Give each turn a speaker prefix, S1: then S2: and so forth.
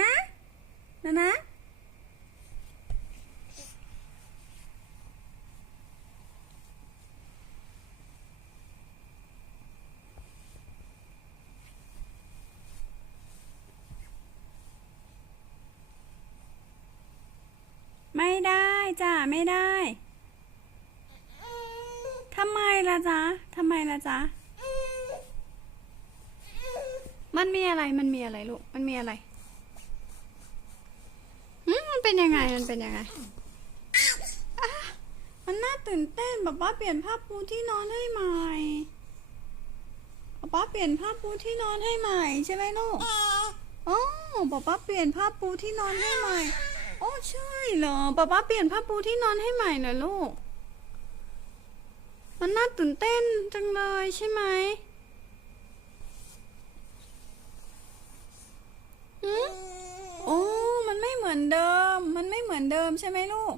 S1: นะนะน้าไม่ได้จ้ะไม่ได้ทำไมล่ะจ๊ะทำไมล่ะจ๊ะมันมีอะไรมันมีอะไรลูก มันมีอะไร เป็นยังไง มันเป็นยังไง มันน่าตื่นเต้นป๊าป๊าเปลี่ยนผ้าปูที่นอนให้ใหม่ป๊าป๊าเปลี่ยนผ้าปูที่นอนให้ใหม่ใช่ไหมลูกอ๋อป๊าป๊าเปลี่ยนผ้าปูที่นอนให้ใหม่ โอ้ใช่เหรอป๊าป๊าเปลี่ยนผ้าปูที่นอนให้ใหม่เหรอลูก มันน่าตื่นเต้นจังเลยใช่ไหมหืมโอ้ มันไม่เห มือนเดิม มันไม่เหมือนเดิมใช่ไหมลูก